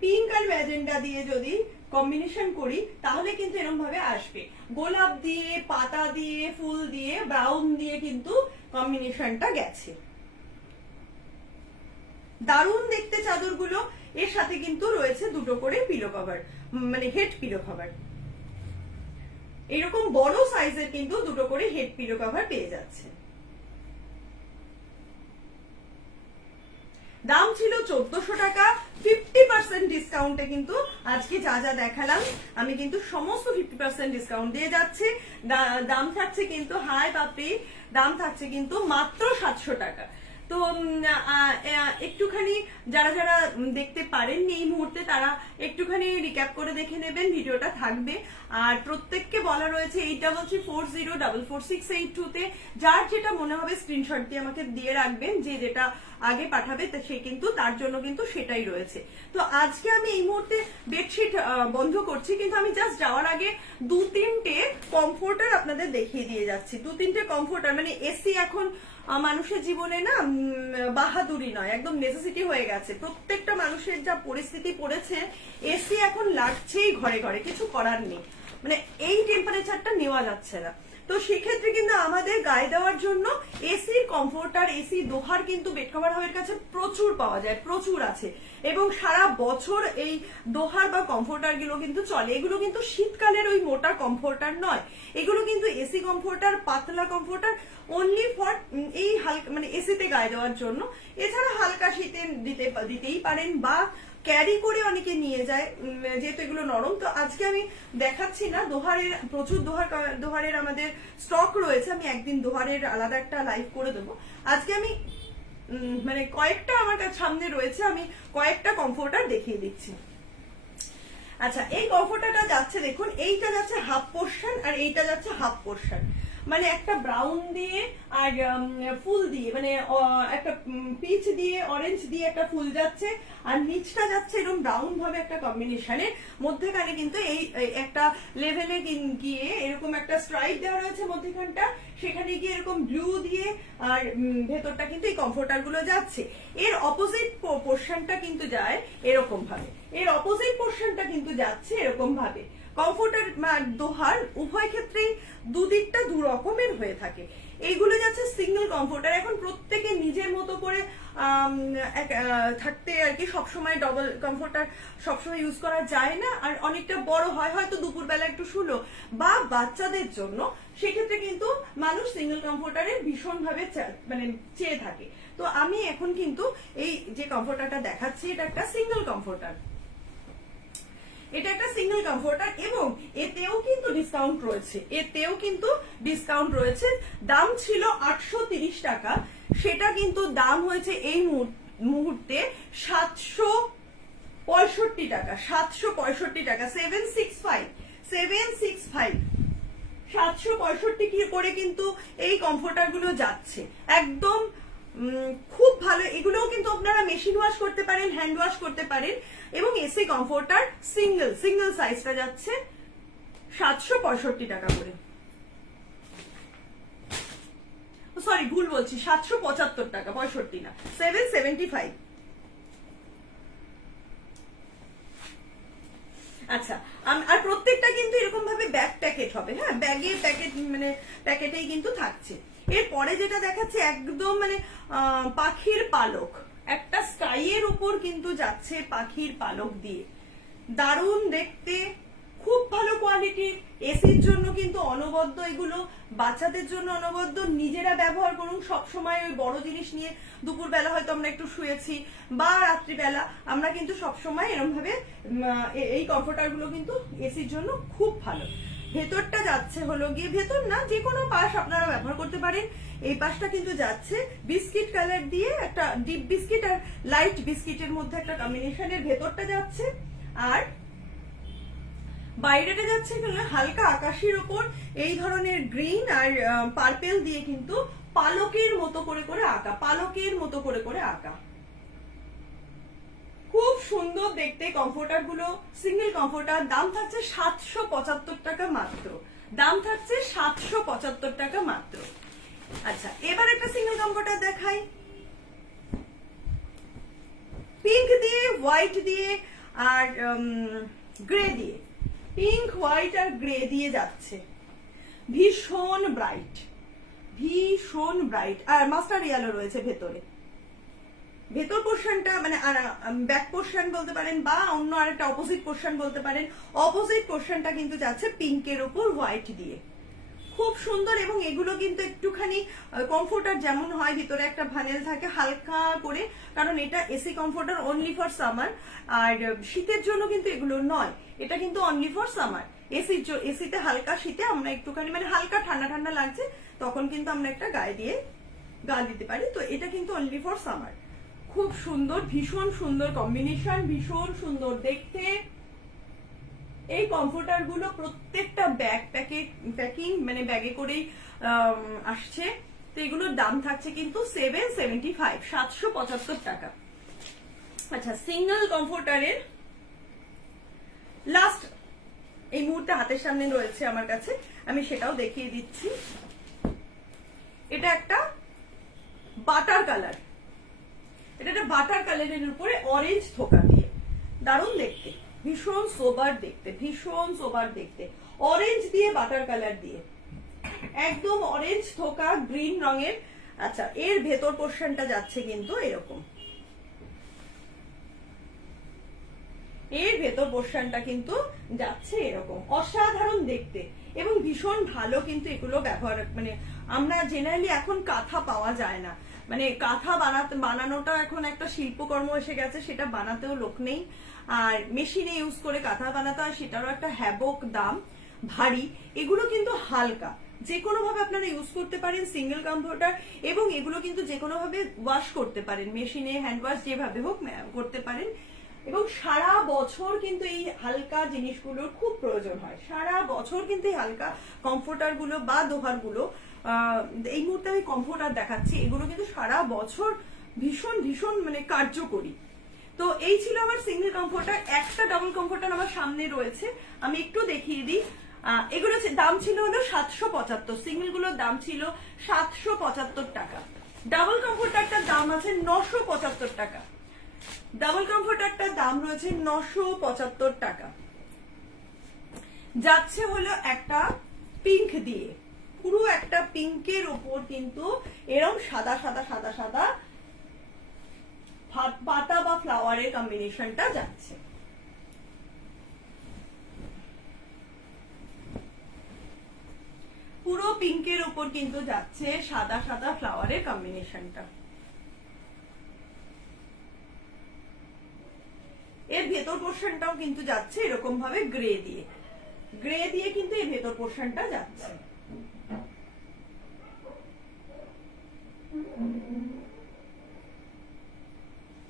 পিঙ্ক আর ম্যাজেন্ডা দিয়ে যদি কম্বিনেশন করি তাহলে কিন্তু এরকম ভাবে আসবে। গোলাপ দিয়ে, পাতা দিয়ে, ফুল দিয়ে, ব্রাউন দিয়ে কিন্তু কম্বিনেশনটা গেছে। দারুণ দেখতে চাদরগুলো। এর সাথে কিন্তু রয়েছে দুটো করে পিলো কভার, মানে হেড পিলো কভার। এরকম বড় সাইজের কিন্তু দুটো করে হেড পিলো কভার পেয়ে যাচ্ছে। দাম ছিল 1400 টাকা। 50% ডিসকাউন্টে কিন্তু আজকে যা যা দেখালাম আমি কিন্তু সমস্ত 50% ডিসকাউন্ট দিয়ে যাচ্ছি। দাম থাকছে কিন্তু, হাই বাপরে, দাম থাকছে কিন্তু মাত্র 700 টাকা। তো একটুখানি যারা যারা দেখতে পারেননি এই মুহূর্তে তারা একটুখানি রিক্যাপ করে দেখে নেবেন, ভিডিওটা থাকবে। আর প্রত্যেককে বলা রয়েছে 8340444682 তে যার যেটা মনে হবে স্ক্রিনশট দিয়ে আমাকে দিয়ে রাখবেন, যে যেটা আগে পাঠাবে সে কিন্তু তার জন্য কিন্তু সেটাই রয়েছে। তো আজকে আমি এই মুহূর্তে বেডশিট বন্ধ করছি, কিন্তু আমি জাস্ট যাওয়ার আগে 2-3টে কমফোর্টার আপনাদের দেখিয়ে দিয়ে যাচ্ছি। 2-3টে কমফোর্টার, মানে এসি এখন মানুষের জীবনে না বাহাদুরি নয়, একদম নেসেসিটি হয়ে গেছে। প্রত্যেকটা মানুষের যা পরিস্থিতি পড়েছে, এসি এখন লাগছেই ঘরে ঘরে, কিছু করার নেই। মানে এই টেম্পারেচারটা নেওয়া যাচ্ছে না। তো সেক্ষেত্রে কিন্তু আমাদের গায়ে দেওয়ার জন্য এসির কমফোর্টার, এসি দোহার কিন্তু বেড কভার হাউসের কাছে প্রচুর পাওয়া যায়, প্রচুর আছে। এবং সারা বছর এই দোহার বা কমফোর্টার গুলো কিন্তু চলে। এগুলো কিন্তু শীতকালের ওই মোটা কমফোর্টার নয়, এগুলো কিন্তু এসি কমফোর্টার, পাতলা কমফোর্টার, অনলি ফর এই হালকা, মানে এসিতে গায়ে দেওয়ার জন্য। এছাড়া হালকা শীতে দিতেই পারেন, বা ক্যারি করে অনেকে নিয়ে যায়, যেহেতু এগুলো নরম। তো আজকে আমি দেখাচ্ছি না, দোহারের প্রচুর দোহারের আমাদের স্টক রয়েছে। আমি একদিন দোহারের আলাদা একটা লাইভ করে দেবো। আজকে আমি মানে কয়েকটা আমার কাছে সামনে রয়েছে, আমি কয়েকটা কমফোর্টার দেখিয়ে দিচ্ছি। আচ্ছা, এই কমফোর্টারটা যাচ্ছে, দেখুন এইটা যাচ্ছে হাফ পোর্শন আর এইটা যাচ্ছে হাফ পোর্শন। মানে একটা ব্রাউন দিয়ে আর ফুল দিয়ে, মানে একটা পিচ দিয়ে অরেঞ্জ দিয়ে একটা ফুল যাচ্ছে, আর নিচটা যাচ্ছে এরকম ব্রাউন ভাবে একটা কম্বিনেশনের মধ্যেখানে কিন্তু এই একটা লেভেলে গিয়ে এরকম একটা স্ট্রাইপ দেওয়া রয়েছে মধ্যখানটা, সেখানে গিয়ে এরকম ব্লু দিয়ে, আর ভেতরটা কিন্তু এই কমফোর্টার গুলো যাচ্ছে। এর অপোজিট পোর্শনটা কিন্তু যায় এরকম ভাবে, এর অপোজিট পোর্শনটা কিন্তু যাচ্ছে এরকম ভাবে। কমফোর্টার দোহার উভয় ক্ষেত্রেই দুদিকটা দু রকমের হয়ে থাকে। এইগুলো যাচ্ছে সিঙ্গেল কমফোর্টার। এখন প্রত্যেকে নিজের মতো করে থাকতে আর কি, সবসময় ডবল কমফোর্টার সবসময় ইউজ করা যায় না, আর অনেকটা বড় হয়, হয়তো দুপুরবেলা একটু শুলো, বা বাচ্চাদের জন্য, সেক্ষেত্রে কিন্তু মানুষ সিঙ্গেল কমফোর্টারে ভীষণ ভাবে মানে চেয়ে থাকে। তো আমি এখন কিন্তু এই যে কমফোর্টারটা দেখাচ্ছি, এটা একটা সিঙ্গেল কমফোর্টার, এটা একটা সিঙ্গেল কমফোর্টার, এবং এতেও কিন্তু ডিসকাউন্ট রয়েছে, এতেও কিন্তু ডিসকাউন্ট রয়েছে। দাম ছিল 830 টাকা, সেটা কিন্তু দাম হয়েছে এই মুহূর্তে 765 টাকা, 765 টাকা, 765 765 করে কিন্তু এই কমফোর্টার গুলো যাচ্ছে। একদম খুব ভালো। এগুলোও কিন্তু আপনারা মেশিন ওয়াশ করতে পারেন, হ্যান্ড ওয়াশ করতে পারেন। এবং এসি কমফোর্টার সিঙ্গেল সাইজটা যাচ্ছে 765 টাকা করে। সরি, ভুল বলছি, 775 টাকা, 65 না, 775। আচ্ছা, আর প্রত্যেকটা কিন্তু এরকম ভাবে ব্যাগ প্যাকেট হবে, হ্যাঁ, ব্যাগে প্যাকেট, মানে প্যাকেটেই কিন্তু থাকছে। এরপরে যেটা দেখাচ্ছে একদম মানে পাখির পালক, একটা স্কাইয়ের উপর কিন্তু যাচ্ছে পাখির পালক দিয়ে, দারুণ দেখতে, খুব ভালো কোয়ালিটির, এসির জন্য কিন্তু অনবদ্য এগুলো, বাচ্চাদের জন্য অনবদ্য, নিজেরা ব্যবহার করুন। সবসময় ওই বড় জিনিস নিয়ে দুপুরবেলা হয়তো আমরা একটু শুয়েছি বা রাত্রিবেলা আমরা কিন্তু সবসময় এরকম ভাবে এই কমফোর্টার গুলো কিন্তু এসির জন্য খুব ভালো। ভেতরটা যাচ্ছে হলো গিয়ে, ভেতর না যে কোনো পাশ আপনারা ব্যবহার করতে পারেন। এই পাশটা কিন্তু যাচ্ছে বিস্কিট কালার দিয়ে, একটা ডিপ বিস্কিট আর লাইট বিস্কিটের মধ্যে একটা কম্বিনেশনের ভেতরটা যাচ্ছে। আর বাইরেটা যাচ্ছে হালকা আকাশের উপর এই ধরনের গ্রিন আর পার্পেল দিয়ে কিন্তু পালকের মতো করে করে আঁকা, পালকের মতো করে করে আঁকা। খুব সুন্দর দেখতে কমফোর্টার গুলো, সিঙ্গেল কমফোর্টার। দাম থাকছে 775 টাকা মাত্র, দাম থাকছে 775 টাকা মাত্র। আচ্ছা, এবার একটা সিঙ্গেল কমফোর্টার দেখাই, পিঙ্ক দিয়ে, হোয়াইট দিয়ে আর গ্রে দিয়ে। পিঙ্ক, হোয়াইট আর গ্রে দিয়ে যাচ্ছে, ভীষণ ব্রাইট, ভীষণ ব্রাইট। আর মাস্টার ইয়েলো রয়েছে ভেতরে। ভেতর পোর্শনটা মানে ব্যাক পোর্শন বলতে পারেন বা অন্য আরেকটা অপোজিট পোর্শন বলতে পারেন। অপোজিট পোর্শনটা কিন্তু যাচ্ছে পিঙ্কের উপর হোয়াইট দিয়ে, খুব সুন্দর। এবং এগুলো কিন্তু একটুখানি কমফোর্টার যেমন হয় ভিতরে একটা ভানেল থাকে হালকা করে, কারণ এটা AC comforter only for summer. আর শীতের জন্য কিন্তু এগুলো নয়, এটা কিন্তু অনলি ফর সামার। এসিতে হালকা শীতে আমরা একটুখানি মানে হালকা ঠান্ডা ঠান্ডা লাগছে তখন কিন্তু আমরা একটা গায়ে দিয়ে গা দিতে পারি। তো এটা কিন্তু অনলি ফর সামার। খুব সুন্দর, ভীষণ সুন্দর কম্বিনেশন, ভীষণ সুন্দর দেখতে। এই কমফোর্টার গুলো প্রত্যেকটা প্যাকিং মানে ব্যাগে করেই আসছে। তো এগুলোর দাম থাকছে কিন্তু 775, 775 টাকা। আচ্ছা, সিঙ্গেল কমফোর্টারের লাস্ট এই মুহূর্তে হাতের সামনে রয়েছে আমার কাছে, আমি সেটাও দেখিয়ে দিচ্ছি। এটা একটা বাটার কালার, এটা একটা বাটার কালারের উপরে অরেঞ্জ থোকা দিয়ে, দারুণ দেখতে, ভীষণ সোবার দেখতে, ভীষণ সোবার দেখতে। অরেঞ্জ দিয়ে বাটার কালার দিয়ে, একদম অরেঞ্জ থোকা গ্রিন রঙের। আচ্ছা, এর ভেতর পোর্শনটা যাচ্ছে কিন্তু এরকম, এর ভেতর পোর্শনটা কিন্তু যাচ্ছে এরকম, অসাধারণ দেখতে এবং ভীষণ ভালো। কিন্তু এগুলো ব্যবহার মানে আমরা জেনারেলি এখন কাঁথা পাওয়া যায় না, মানে কাঁথা বানানোটা এখন একটা শিল্পকর্ম এসে গেছে, সেটা বানাতেও লোক নেই। আর মেশিনে ইউজ করে কাঁথা বানাতে হয়, সেটারও একটা হ্যাবক দাম, ভারী। এগুলো কিন্তু হালকা, যে কোনো ভাবে আপনারা ইউজ করতে পারেন সিঙ্গেল কমফোর্টার। এবং এগুলো কিন্তু যে কোনো ভাবে ওয়াশ করতে পারেন, মেশিনে হ্যান্ড ওয়াশ যেভাবে হোক করতে পারেন। এবং সারা বছর কিন্তু এই হালকা জিনিসগুলোর খুব প্রয়োজন হয়, সারা বছর কিন্তু এই হালকা কমফোর্টার গুলো বা দোহার গুলো, এই মুহূর্তে আমি কমফোর্টার দেখাচ্ছি, এগুলো কিন্তু সারা বছর ভীষণ ভীষণ মানে কার্যকরী। তো এই ছিল আমার সিঙ্গেল কমফোর্টার। একটা ডাবল কমফোর্টার আমার সামনে রয়েছে, আমি একটু দেখিয়ে দিই। এগুলো দাম ছিল হলো 775, সিঙ্গেল গুলোর দাম ছিল 775 টাকা। ডাবল কমফোর্টারটার দাম আছে 975 টাকা। ডাবল কমফোর্টারটার দাম রয়েছে 975 টাকা। যাচ্ছে হলো একটা পিঙ্ক দিয়ে, পুরো একটা পিঙ্কের উপর কিন্তু এরকম সাদা সাদা সাদা সাদা পাতা বা ফ্লাওয়ারের কম্বিনেশনটা যাচ্ছে। পুরো পিঙ্কের উপর কিন্তু যাচ্ছে সাদা সাদা ফ্লাওয়ারের কম্বিনেশনটা। এর ভেতর পোর্শনটাও কিন্তু যাচ্ছে এরকম ভাবে গ্রে দিয়ে, গ্রে দিয়ে কিন্তু এর ভেতর পোর্শনটা যাচ্ছে।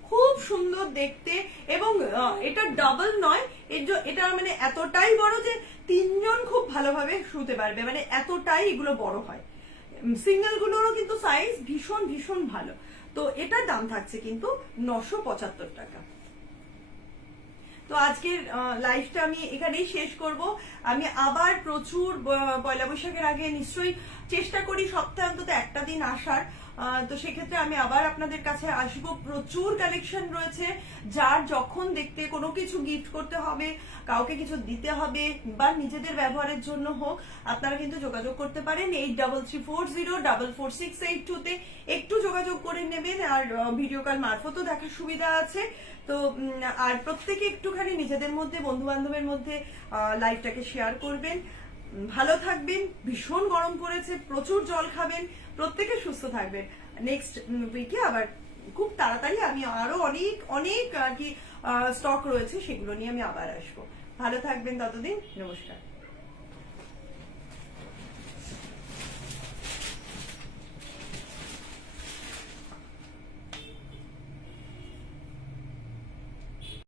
খুব সুন্দর দেখতে। এবং এটা ডাবল নয়, এটা মানে এতটাই বড় যে তিনজন খুব ভালোভাবে শুতে পারবে, মানে এতটাই এগুলো বড় হয়। সিঙ্গেল গুলোরও কিন্তু সাইজ ভীষণ ভীষণ ভালো। তো এটার দাম থাকছে কিন্তু 975 টাকা। তো আজকের লাইভটা আমি এখানেই শেষ করব। আমি আবার প্রচুর পয়লা বৈশাখের আগে নিশ্চয়ই চেষ্টা করি সপ্তাহে অন্তত একটা দিন আসার। তো সেক্ষেত্রে আমি আবার আপনাদের কাছে আসবো। প্রচুর কালেকশন রয়েছে, যার যখন দেখতে কোনো কিছু গিফট করতে হবে, কাউকে কিছু দিতে হবে বা নিজেদের ব্যবহারের জন্য হোক, আপনারা কিন্তু যোগাযোগ করতে পারেন 8334044682 তে। একটু যোগাযোগ করে নেবেন, আর ভিডিও কল মারফতও দেখার সুবিধা আছে। তো আর প্রত্যেকে একটুখানি নিজেদের মধ্যে, বন্ধু বান্ধবের মধ্যে লাইভটাকে শেয়ার করবেন। ভালো থাকবেন, ভীষণ গরম পড়েছে, প্রচুর জল খাবেন, প্রত্যেকে সুস্থ থাকবেন। নেক্সট উইকে আবার খুব তাড়াতাড়ি আমি আরো অনেক অনেক আর কি স্টক রয়েছে, সেগুলো নিয়ে আমি আবার আসবো। ভালো থাকবেন, ততদিন নমস্কার।